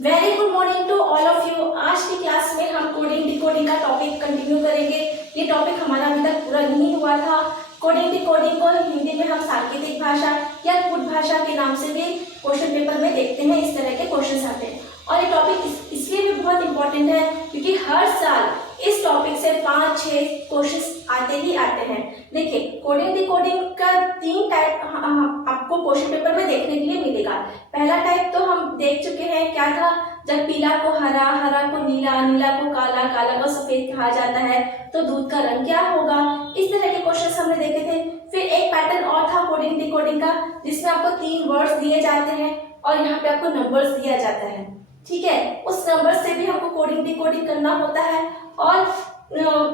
Very good morning to all of you. आज की class में हम कोडिंग डिकोडिंग का टॉपिक कंटिन्यू करेंगे। ये टॉपिक हमारा अभी तक पूरा नहीं हुआ था। कोडिंग डिकोडिंग को हिंदी में हम सांकेतिक भाषा या कूट भाषा के नाम से भी क्वेश्चन पेपर में देखते हैं। इस तरह के क्वेश्चंस आते हैं और ये टॉपिक इसलिए भी बहुत इंपॉर्टेंट है क्योंकि हर साल इस टॉपिक से 5-6 क्वेश्चंस आते ही आते हैं। देखिए, कोडिंग डिकोडिंग का 3 टाइप आपको क्वेश्चन पेपर में देखने के लिए मिलेगा। पहला टाइप तो हम देख चुके हैं, क्या था, जब पीला को हरा, हरा को नीला, नीला को काला, काला को सफेद कहा जाता है तो दूध का रंग क्या होगा। इस तरह के क्वेश्चंस हमने देखे थे। फिर एक पैटर्न और था कोडिंग डिकोडिंग का, जिसमें आपको 3 वर्ड्स दिए जाते हैं और यहाँ पे आपको नंबर्स दिया जाता है। ठीक है, उस नंबर से भी हमको कोडिंग डिकोडिंग करना होता है। और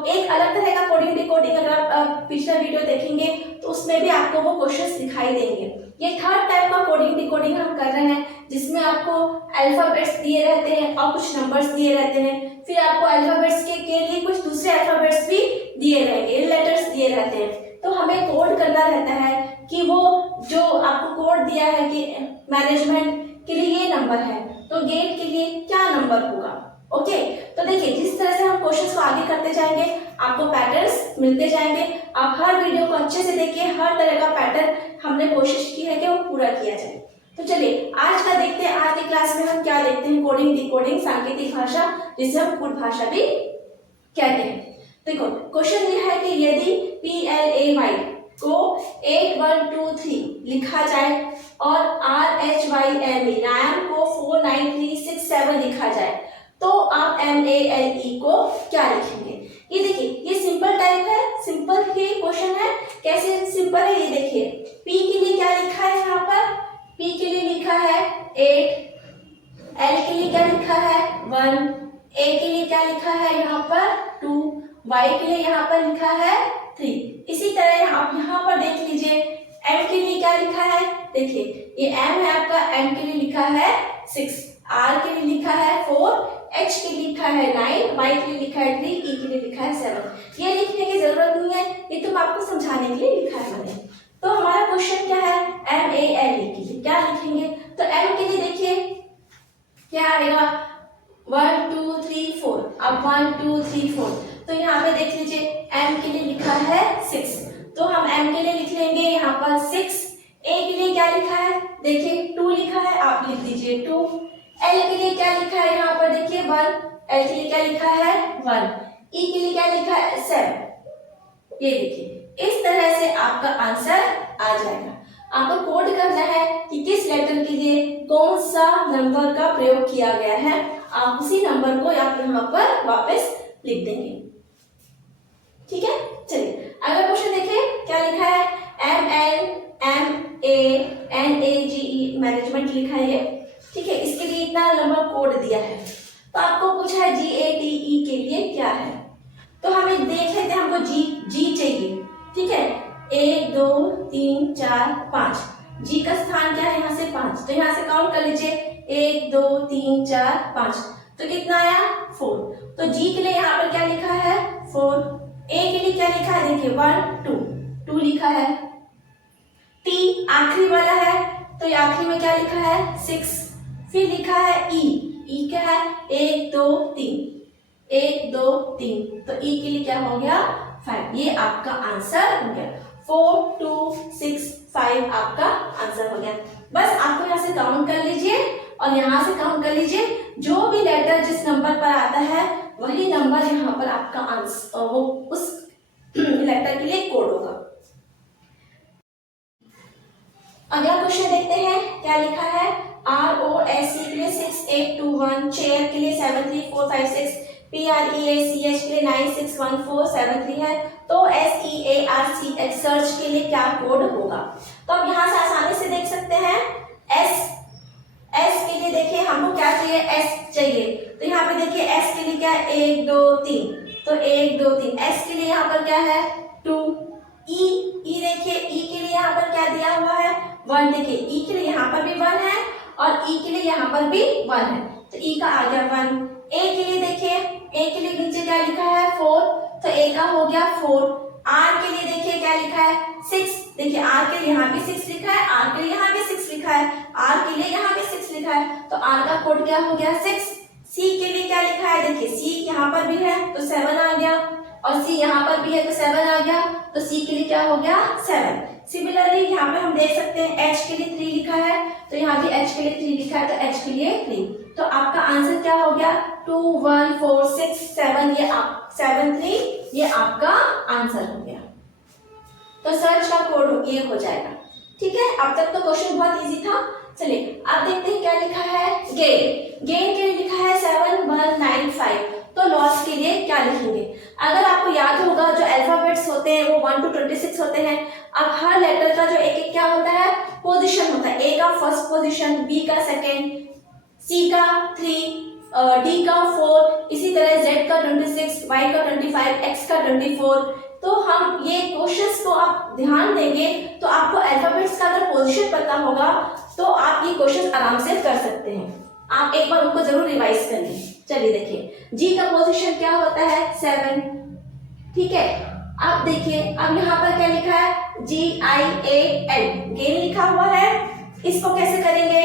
एक अलग तरह का कोडिंग डिकोडिंग अगर आप पिछला वीडियो देखेंगे तो उसमें भी आपको वो क्वेश्चंस दिखाई देंगे। ये थर्ड टाइप का कोडिंग डिकोडिंग हम कर रहे हैं, जिसमें आपको अल्फाबेट्स दिए रहते हैं और कुछ नंबर्स दिए रहते हैं। फिर आपको अल्फाबेट्स के लिए कुछ दूसरे अल्फाबेट्स भी दिए रहेंगे, लेटर्स दिए रहते हैं। तो हमें कोड करना रहता है कि वो जो आपको कोड दिया है कि मैनेजमेंट के लिए ये नंबर है तो गेट के लिए क्या नंबर होगा। ओके, तो देखिए, जिस तरह से हम क्वेश्चंस को आगे करते जाएंगे आपको पैटर्न्स मिलते जाएंगे। आप हर वीडियो को अच्छे से देखिए, हर तरह का पैटर्न हमने कोशिश की है कि वो पूरा किया जाए। तो चलिए आज का देखते हैं। आज की क्लास में हम क्या देखते हैं, कोडिंग डिकोडिंग सांकेतिक भाषा, जिसे हम कूट भाषा भी कहते हैं। देखो, क्वेश्चन ये है कि यदि PLAY को 8 1 2 3 लिखा जाए और RHYME रैम को 4 9 3 6 7 लिखा जाए तो आप MALE को क्या लिखेंगे। ये देखिए, ये सिंपल टाइप है, सिंपल ही क्वेश्चन है। कैसे सिंपल है ये देखिए। P के लिए क्या लिखा है, यहाँ पर P के लिए लिखा है 8, L के लिए क्या लिखा है 1, A के लिए क्या लिखा है यहाँ पर 2, Y के लिए यहाँ पर लिखा है 3। इसी तरह आप यहाँ पर देख लीजिए, M के लिए क्या लिखा है, देखिए ये M है आपका, M के लिए लिखा है 6, R के लिए लिखा है 4, H के लिए लिखा है 9, Y के लिए लिखा है 3, E के लिए लिखा है 7। ये लिखने की जरूरत नहीं है, ये तो आपको समझाने के लिए लिखा है मैंने। तो हमारा क्वेश्चन क्या है, MALE के लिए क्या लिखेंगे। तो M के लिए देखिए क्या आएगा 1 2 3 4। अब 1 2 3 4 तो यहाँ पे देख लीजिए M के लिए लिखा है 6, तो हम M के लिए लिख लेंगे यहाँ पर 6। A के लिए क्या लिखा है, देखिए 2 लिखा है, आप लिख दीजिए 2। L के लिए क्या लिखा है यहाँ पर देखिए 1, L के लिए क्या लिखा है 1, E के लिए क्या लिखा है 7। ये देखिए, इस तरह से आपका आंसर आ जाएगा। आपको कोड करना है कि किस लेटर के लिए कौन सा नंबर का प्रयोग किया गया है। आप उसी नंबर को आप यहाँ पर वापस लिख देंगे। ठीक है, चलिए अगला क्वेश्चन देखिए क्या लिखा है, MLMANAGE मैनेजमेंट लिखा है ये। ठीक है, इसके लिए इतना लंबा कोड दिया है। तो आपको पूछा है GATE के लिए क्या है, तो हमें देख लेते हैं, हमको G चाहिए। ठीक है, 1 2 3 4 5, G का स्थान क्या है यहाँ से 5, तो यहाँ से काउंट कर लीजिए 1 2 3 4 5, तो कितना आया 4। तो G के लिए यहाँ पर क्या लिखा है 4। A के लिए क्या लिखा है, देखिए 1 2 लिखा है। T आखिरी वाला है तो आखिरी में क्या लिखा है 6। फिर लिखा है E क्या है 1 2 3, 1 2 3, तो E के लिए क्या हो गया 5। ये आपका आंसर हो गया, 4 2 6 5 आपका आंसर हो गया। बस आपको यहाँ से काउंट कर लीजिए और यहाँ से काउंट कर लीजिए, जो भी लेटर जिस नंबर पर आता है वही नंबर यहाँ पर आपका आंसर वो उस लेटर के लिए कोड होगा। अगला क्वेश्चन देखते हैं क्या लिखा है, ROSC के लिए 6 8 2 1, चेयर के लिए 7 3 4 5 6, PREACH के लिए 9 6 1 4 7 3 है। तो SEARCH सर्च के लिए क्या कोड होगा। तो अब यहाँ से आसानी से देख सकते हैं, S के लिए देखिए हमको क्या चाहिए, S चाहिए, तो यहाँ पे देखिए S के लिए क्या है 1 2 3, तो 1 2 3। S के लिए यहाँ पर क्या है 2। E देखिए E के लिए यहाँ पर क्या दिया हुआ है 1, देखिए E के लिए यहाँ पर भी 1 है और E के लिए यहाँ पर भी 1 है, तो E का आ गया 1। A के लिए देखिए, A के लिए नीचे क्या लिखा है 4, तो A का हो गया 4। R के लिए देखिए क्या लिखा है 6, देखिए R के लिए यहाँ भी 6 लिखा है, R के लिए यहाँ भी 6 लिखा है, R के लिए यहाँ भी 6 लिखा लिखा है, तो आर का कोड क्या हो गया 6। सी के लिए क्या लिखा है, देखिए सी यहाँ पर भी है तो 7 आ गया, और सी यहाँ पर भी है तो 7 आ गया, तो सी के लिए क्या हो गया 7। सिमिलरली यहाँ पे हम देख सकते हैं एच के लिए 3 लिखा है, तो यहाँ भी एच के लिए 3 लिखा है, तो एच के लिए 3। तो आपका आंसर क्या हो गया 2 1 4 6 7, ये आप 7 3, ये आपका आंसर हो गया। तो सर्च का कोड ये हो जाएगा। ठीक है, अब तक तो क्वेश्चन बहुत इजी था। चलिए आप देखते हैं क्या लिखा है। गेन, गेन के लिए लिखा है 7195, तो लॉस के लिए क्या लिखेंगे। अगर आपको याद होगा जो अल्फाबेट्स होते हैं वो 1 to 26 होते हैं। अब हर लेटर का जो एक एक क्या होता है पोजीशन होता है, ए का फर्स्ट पोजीशन, बी का सेकंड, सी का 3, डी का 4, इसी तरह जेड का 26, वाई का 25, एक्स का 24। तो हम ये क्वेश्चंस को आप ध्यान देंगे तो आपको अल्फाबेट्स का अगर पोजीशन पता होगा तो आप ये क्वेश्चंस आराम से कर सकते हैं। आप एक बार उनको जरूर रिवाइज कर लें। चलिए देखिए, जी का पोजीशन क्या होता है 7। ठीक है, अब देखिए अब यहाँ पर क्या लिखा है GIAN, गेन लिखा हुआ है। इसको कैसे करेंगे,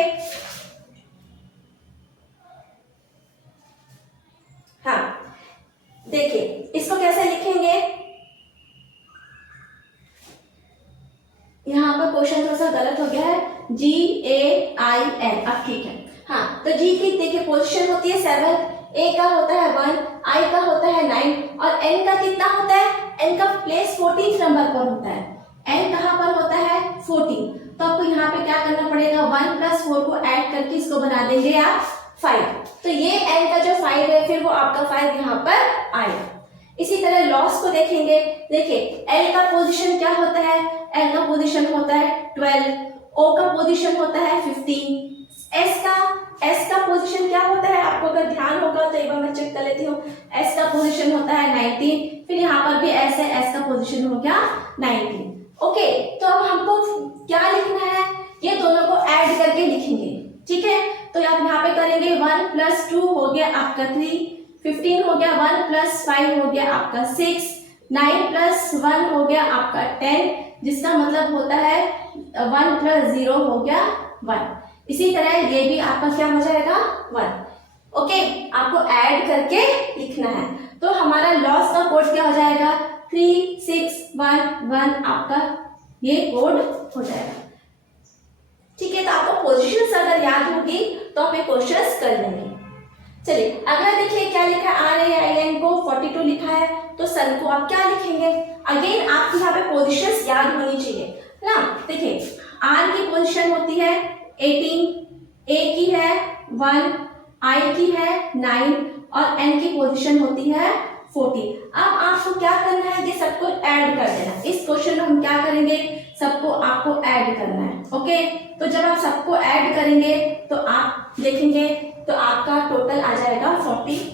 हाँ देखिए इसको कैसे लिखेंगे, यहाँ पर क्वेश्चन थोड़ा सा गलत हो गया है, GAIN। अब ठीक है, हाँ तो जी की देखिए पोजीशन होती है 7, ए का होता है 1, आई का होता है 9, और एन का कितना होता है, एन का प्लेस 14 नंबर पर होता है। एन कहाँ पर होता है 14, तो आपको यहाँ पे क्या करना पड़ेगा 1 + 4 को ऐड करके इसको बना देंगे आप 5। तो ये एन का जो 5 है फिर वो आपका 5 यहाँ पर आएगा। इसी तरह लॉस को देखेंगे, देखिए एल का पोजीशन क्या होता है, एल का पोजीशन होता है 12, ओ का पोजीशन होता है 15, एस का पोजीशन क्या होता है, आपको अगर ध्यान होगा तो एक बार मैं चेक कर लेती हूँ। एस का पोजीशन होता है 19, फिर यहाँ पर भी एस है, एस का पोजीशन हो गया 19। ओके, तो अब हमको क्या लिखना है, ये दोनों को ऐड करके लिखेंगे। ठीक है, तो आप यहाँ पे करेंगे 1 + 2 हो गया आपका 3, 15 हो गया, 1 + 5 हो गया आपका 6, 9 + 1 हो गया आपका 10, जिसका मतलब होता है 1 + 0 हो गया 1। इसी तरह ये भी आपका क्या हो जाएगा 1। ओके, आपको ऐड करके लिखना है। तो हमारा लॉस का कोड क्या हो जाएगा 3611, आपका ये कोड हो जाएगा। ठीक है, तो आपको पोजीशंस अगर याद होगी तो आप ये क्वेश्चंस कर लेंगे। चलिए अगला देखिए क्या लिखा है, RAIN को 42 लिखा है, तो सन को आप क्या लिखेंगे। अगेन आपको यहाँ पे पोजीशंस याद होनी चाहिए ना। देखिए आर की पोजीशन होती है 18, ए की है 1, आई की है 9, और एन की पोजीशन होती है 40। अब आपको क्या करना है, ये सबको ऐड कर देना। इस क्वेश्चन में हम क्या करेंगे, सबको आपको ऐड करना है। ओके, तो जब आप सबको ऐड करेंगे तो आप देखेंगे तो आपका टोटल आ जाएगा 42।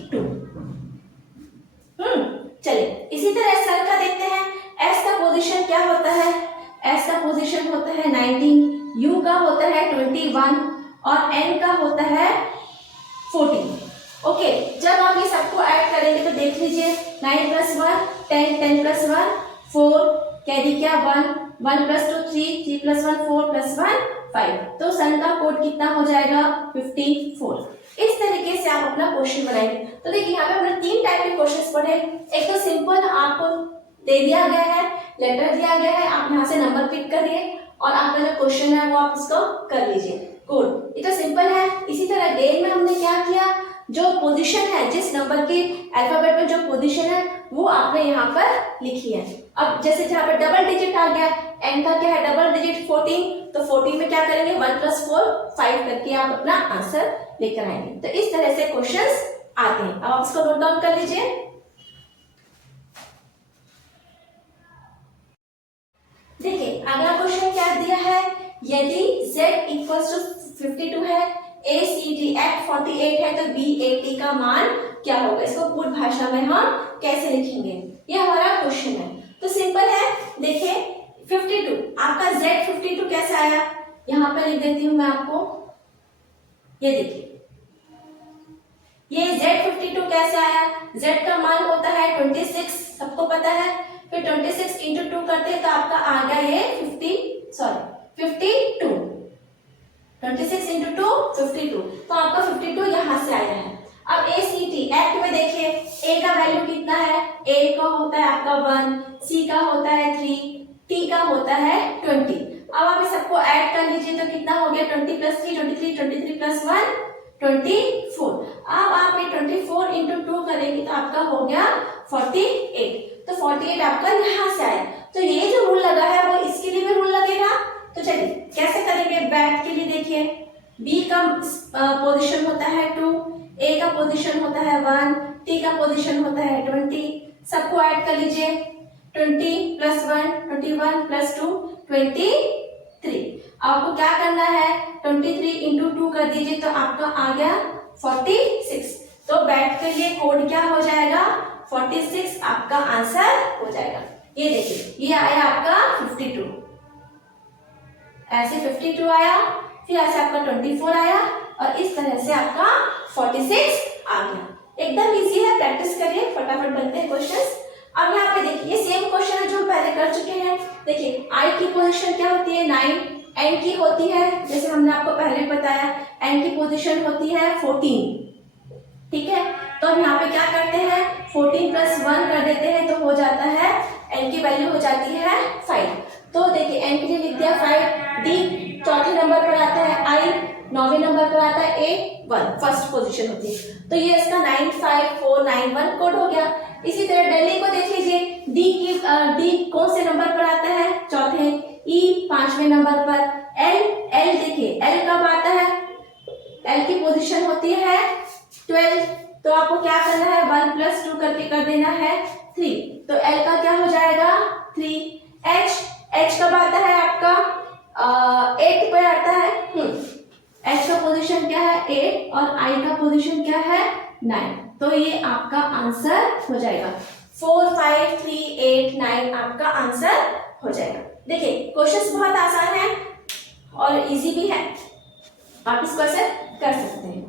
चलिए इसी तरह सर का देखते हैं। एस का पोजीशन क्या होता है, एस का पोजीशन होता है 19, यू का होता है 21, और एन का होता है 14। ओके, जब आप ये सबको ऐड करेंगे तो देख लीजिए 9 + 1 10, 10 + 1 4, कैरी क्या 1, 1 + 2 3, 3 + 1 4 + 1 5। तो सन का कोड कितना हो जाएगा 54। इस तरीके से आप अपना क्वेश्चन बनाएंगे। तो देखिए यहाँ पे हमने 3 टाइप के क्वेश्चंस पढ़े। एक तो सिंपल आपको दे दिया गया है, लेटर दिया गया है, आप यहाँ से नंबर पिक करिए और आपका जो क्वेश्चन है वो आप इसको कर लीजिए। कोड ये तो सिंपल है। इसी तरह गेन में हमने क्या किया, जो पोजीशन है, जिस नंबर के अल्फाबेट में जो पोजीशन है वो आपने यहाँ पर लिखी है। अब जैसे जहाँ पर डबल डिजिट आ गया, एन का क्या है डबल डिजिट 14, तो 14 में क्या करेंगे 1 + 4 5 करके आप अपना आंसर लेकर आएंगे। तो इस तरह से क्वेश्चंस आते हैं। अब आप इसको नोट डाउन कर लीजिए। देखिए अगला क्वेश्चन क्या दिया है, यदि z = 52 है, ACDF 48 है, तो BAT का मान क्या होगा। इसको पूर्ण भाषा में हम कैसे लिखेंगे, ये हमारा क्वेश्चन है। तो सिंपल है, देखिए 52, आपका Z 52 कैसे आया, यहाँ पे लिख देती हूँ मैं आपको। ये देखिए ये Z 52 कैसे आया, Z का मान होता है 26, सबको पता है। फिर 26 × 2 करते हैं तो आपका आ गया ये 52। 26 इंटू 2 52, तो आपका 52 यहाँ से आया है। अब ACT एक्ट में देखिए A का वैल्यू कितना है, A का होता है आपका 1, C का होता है 3, T का होता है 20। अब आप सबको ऐड कर लीजिए तो कितना हो गया, 20 प्लस 3 23, 23 प्लस 1 24। अब आप ये 24 इंटू 2 करेंगे तो आपका हो गया 48, तो 48 आपका यहाँ से आया। तो ये जो रूल लगा है वो इसके लिए भी रूल लगेगा। तो चलिए कैसे करेंगे, बैट के लिए देखिए B का पोजीशन होता है 2, A का पोजीशन होता है 1, T का पोजीशन होता है 20। सबको ऐड कर लीजिए, 20 प्लस 1 21 प्लस 2 23। आपको क्या करना है, 23 इंटू 2 कर दीजिए तो आपका आ गया 46। तो बैट के लिए कोड क्या हो जाएगा, 46 आपका आंसर हो जाएगा। ये देखिए ये आया आपका 52, ऐसे 52 आया, फिर ऐसे आपका 24 आया और इस तरह से आपका 46 आ गया। एकदम इजी है, प्रैक्टिस करिए, फटाफट बनते हैं क्वेश्चंस। अब यहाँ पे देखिए ये सेम क्वेश्चन है जो हम पहले कर चुके हैं। देखिए आई की पोजीशन क्या होती है 9, एन की होती है, जैसे हमने आपको पहले बताया, एन की पोजीशन होती है 14, ठीक है। तो हम यहाँ पे क्या करते हैं, 14 प्लस 1 कर देते हैं तो हो जाता है, एन की वैल्यू हो जाती है 5। तो देखिए एन के लिए लिख दिया 5, डी चौथे नंबर पर आता है, आई 9वें नंबर पर आता है, ए 1 फर्स्ट पोजीशन होती है। तो ये इसका 95491 कोड हो गया। इसी तरह दिल्ली को देख लीजिए, डी कौन से नंबर पर आता है, चौथे, ई 5वें नंबर पर, एल देखिए एल कब आता है, एल की पोजीशन होती है 12। तो आपको क्या करना है, 1 प्लस 2 करके कर देना है 3, तो एल का क्या हो जाएगा 3। एच कब आता है आपका 8 पर आता है, एच का पोजीशन क्या है 8 और आई का पोजीशन क्या है 9। तो ये आपका आंसर हो जाएगा 4 5 3 8 9 आपका आंसर हो जाएगा। देखिए क्वेश्चंस बहुत आसान है और इजी भी है, आप इसको ऐसे कर सकते हैं।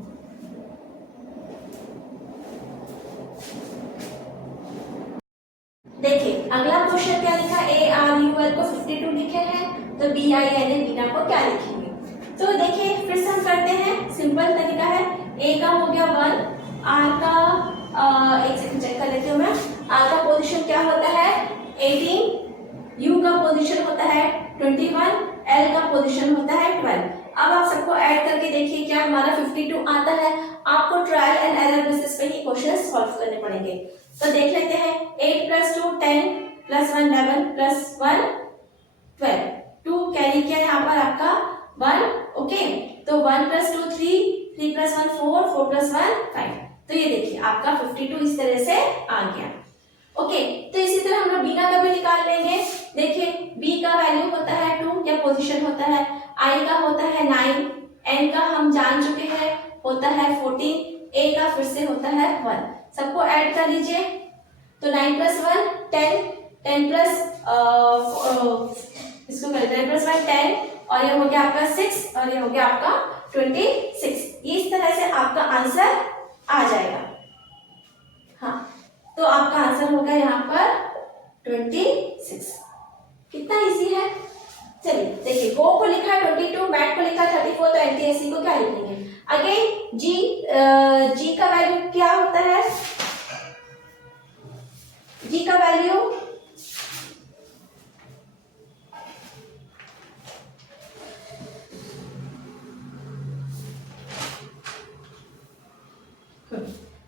देखिए अगला क्वेश्चन क्या लिखा, ए आर यू एल को 52 लिखे हैं, तो बी आई एन ए बीना को क्या लिखेंगे। तो देखिए फिर से हम करते हैं, सिंपल तरीका है। ए का हो गया 1, आर का एक सेकंड चेक कर लेती हूँ मैं, आर का पोजीशन क्या होता है 18, यू का पोजीशन होता है 21, एल का पोजीशन होता है 12। अब आप सबको ऐड करके देखिए क्या हमारा 52 आता है। आपको ट्रायल एंड एरर बेसिस पे ही क्वेश्चन सॉल्व करने पड़ेंगे। तो देख लेते हैं, 8 प्लस 2 10 प्लस 1 11 प्लस 1 12, 2 कैरी किया यहाँ पर आपका 1, ओके। तो 1 प्लस 2 3, 3 प्लस 1 4, 4 प्लस 1 5। तो ये देखिए आपका 52 इस तरह से आ गया, ओके। तो इसी तरह हम लोग बीना का भी निकाल लेंगे। देखिए बी का वैल्यू होता है 2 या पोजीशन होता है, आई का होता है 9, एन का हम जान चुके हैं होता है 14, ए का फिर से होता है 1। सबको ऐड कर लीजिए, तो 9 प्लस 1 10, 10 प्लस इसको कर 9 प्लस 1 10 और ये हो गया आपका 6 और ये हो गया आपका 26। इस तरह से आपका आंसर आ जाएगा। हाँ तो आपका आंसर होगा यहाँ पर 26। कितना इजी है। चलिए देखिए गो को लिखा है 22, बैट को लिखा है 34, तो एनटीएससी को क्या लिखेंगे। अगेन जी का वैल्यू क्या होता है, जी का वैल्यू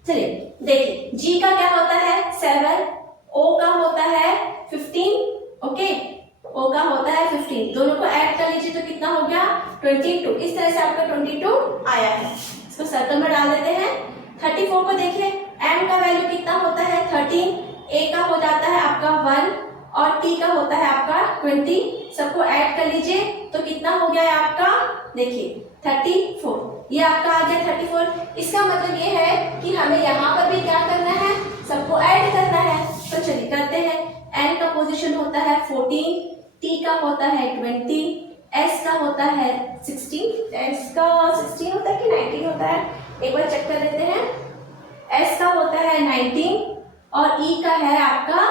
चलिए देखिए जी का क्या होता है 7, ओ का होता है 15, ओके, ओ का होता है 15। दोनों को ऐड कर लीजिए तो कितना हो गया 22। इस तरह से आपका 22 आया है। इसको सर्कल में डाल देते हैं। 34 को देखिए, एम का वैल्यू कितना होता है 13, ए का हो जाता है आपका 1 और टी का होता है आपका 20। सबको ऐड कर लीजिए तो कितना हो गया है आपका, देखिए 34। ये आपका आ गया 34। इसका मतलब ये है कि हमें यहाँ पर भी क्या करना है, सबको ऐड करना है। तो चलिए करते हैं। एन का पोजीशन होता है 14, टी का होता है 20, एस का होता है 16, एस का 16 होता है कि 19 होता है, एक बार चेक कर लेते हैं। एस का होता है 19 और ई का है आपका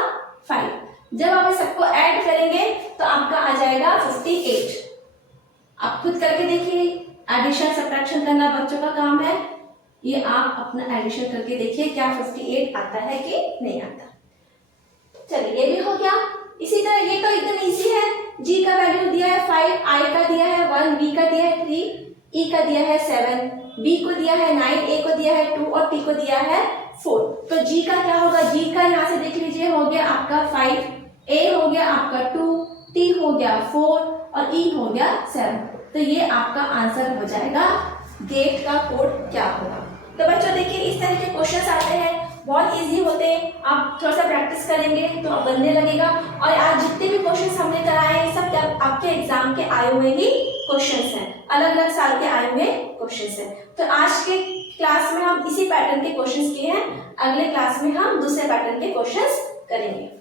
5। जब आप सबको ऐड करेंगे तो आपका आ जाएगा 58। आप खुद करके देखिए एडिशन सब्ट्रैक्शन करना बच्चों का काम है, ये आप अपना एडिशन करके देखिए क्या 58 आता है कि नहीं आता। चलिए ये भी हो गया। इसी तरह ये तो एकदम इजी है, g का वैल्यू दिया है 5, i का दिया है 1, b का दिया है 3, e का दिया है 7, b को दिया है 9, a को दिया है 2 और t को दिया है 4। तो g का क्या होगा, g का यहाँ से देख लीजिए हो गया आपका 5, a हो गया आपका 2, t हो गया 4 और e हो गया 7। तो ये आपका आंसर हो जाएगा गेट का कोड क्या होगा। तो बच्चों देखिए इस तरह के क्वेश्चंस आते हैं, बहुत इजी होते हैं, आप थोड़ा सा प्रैक्टिस करेंगे तो अब बनने लगेगा। और आज जितने भी क्वेश्चंस हमने कराए हैं सब क्या आपके एग्जाम के आए हुए ही क्वेश्चंस हैं, अलग अलग साल के आए हुए क्वेश्चंस हैं। तो आज के क्लास में हम इसी पैटर्न के क्वेश्चंस किए हैं, अगले क्लास में हम दूसरे पैटर्न के क्वेश्चंस करेंगे।